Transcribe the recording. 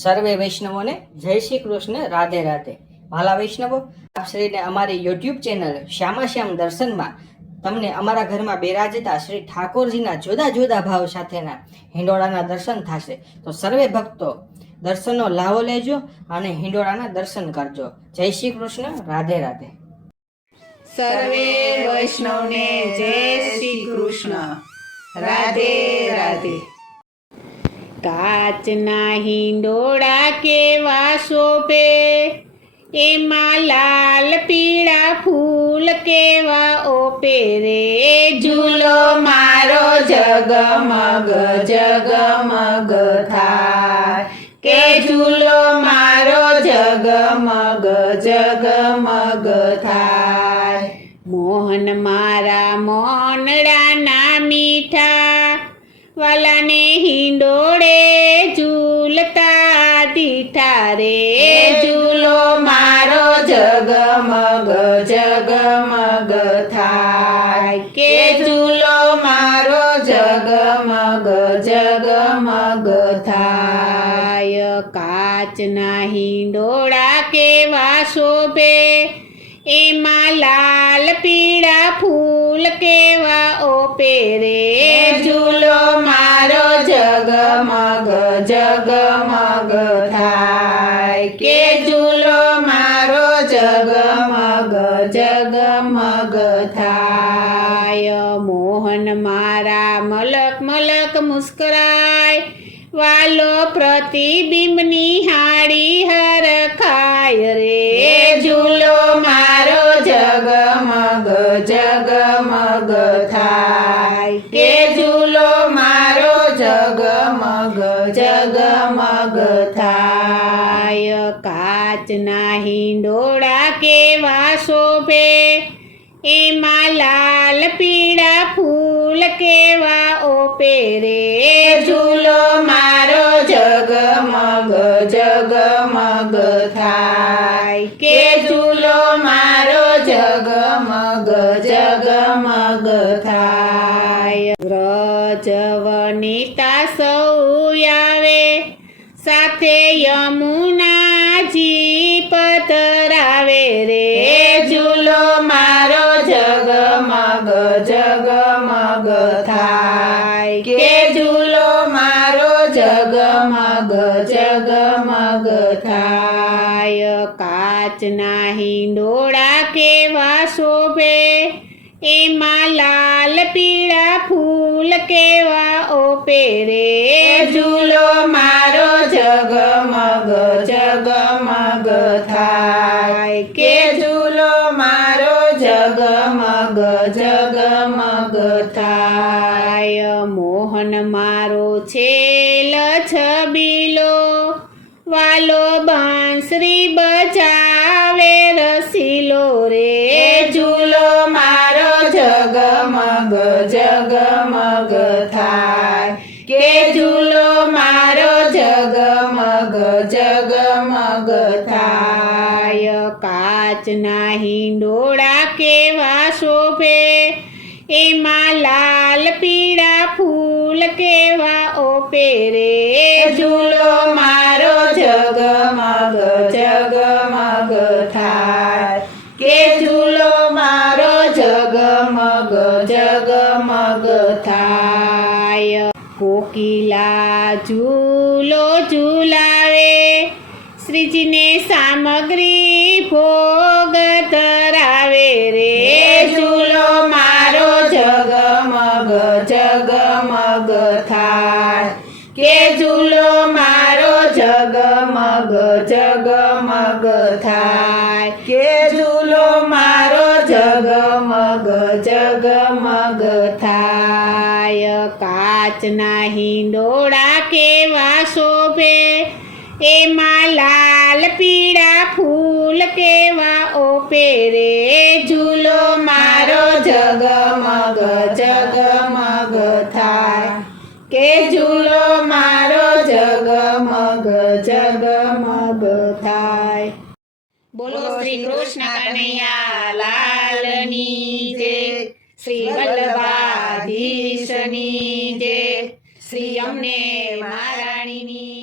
સર્વે વૈષ્ણવોને જય શ્રી કૃષ્ણ, રાધે રાધે. ભાલા વૈષ્ણવો, આપ શ્રીને અમારી યુટ્યુબ ચેનલ શ્યામાશ્યામ દર્શનમાં તમને અમારા ઘરમાં બિરાજતા શ્રી ઠાકોરજીના જુદા જુદા ભાવ સાથેના હિંડોળાના દર્શન થશે. તો સર્વે ભક્તો દર્શનનો લાવો લેજો અને હિંડોળાના દર્શન કરજો. જય શ્રી કૃષ્ણ, રાધે રાધે. સર્વે વૈષ્ણવને જય શ્રી કૃષ્ણ, રાધે રાધે. કાચના હિંડોળા કેવા શોભે, એમાં લાલ પીળા ફૂલ કેવા ઓપે રે. ઝૂલો મારો જગમગ જગમગ થાય, કે ઝૂલો મારો જગમગ જગમગ થાય. મોહન મારા મોનડાના મીઠા, વાલાને હિંડોળે ઝૂલતા દીઠા રે. ઝૂલો મારો જગમગ જગમગ થાય, કે ઝૂલો મારો જગમગ જગમગ થાય. કાચના હિંડોળા કેવા શોભે, એમાં લાલ પીળા ફૂલ કેવા ઓપે રે. ઝૂલો મારો જગમગ જગમગ થાય, કે ઝૂલો મારો જગમગ જગમગ થાય. મોહન મારા મલક મલક મુસ્કરાય, વાલો પ્રતિબિંબની હાડી હરખાય રે. ઝૂલો મારો જગમગ જગમગ થાય, કે ઝૂલો મારો જગમગ જગમગ થાય. કાચના હિંડોળા કેવા શોભે, એમાં લાલ પીળા ફૂલ કેવા ઓપે રે. ઝૂલો મારો જગમગ જગમગ થાય, કે ઝૂલો મારો જગમગ જગમગ થાય. વ્રજવનિતા સૌ આવે, સાથે યમુનાજી પધરાવે રે. ઝૂલો મારો જગમગ જગમગ થાય, કે ઝૂલો મારો જગમગ જગમગ થાય. કાચના હિંડોળા કેવા શોભે, એમાં લાલ પીળા ફૂલ કેવા ઓપે રે. ઝૂલો મારો જગમગ જગમગ થાય, કે ઝૂલો મારો જગમગ જગમગ થાય. મોહન મારો છેલ છબીલો, વાલો બાંસરી બજાવે રસીલો રે. ઝૂલો મારો જગમગ જગમગ થાય, કે ઝૂલો મારો જગમગ જગમગ થાય. કાચના હિંડોળા કેવા શોભે, એમાં લાલ પીળા ફૂલ કેવા ઓપે રે. ઝૂલો મારો જગમગ જગમગ થાય, કે ઝૂલો મારો જગમગ જગમગ થાય. કોકિલા ઝૂલો ઝૂલાવે, શ્રીજીને સામગ્રી ભોગ ધરાવે રે. ઝૂલો મારો જગમગ જગમગ થાય, કે ઝૂલો મારો જગમગ જગમગ થાય, કે ઝૂલો મારો જગમગ જગમગ થાય. કાચના હિંડોળા કેવા શોભે, એમાં લાલ પીળા ફૂલ કેવા ઓપે રે. ઝૂલો મારો જગમગ જગમગ થાય, કે ઝૂલો મારો જગમગ જગમગ થાય. બોલો શ્રી કૃષ્ણ કનૈયા લાલની જય, શ્રી વલ્લભાધીશની જય, શ્રી અમને મહારાણીની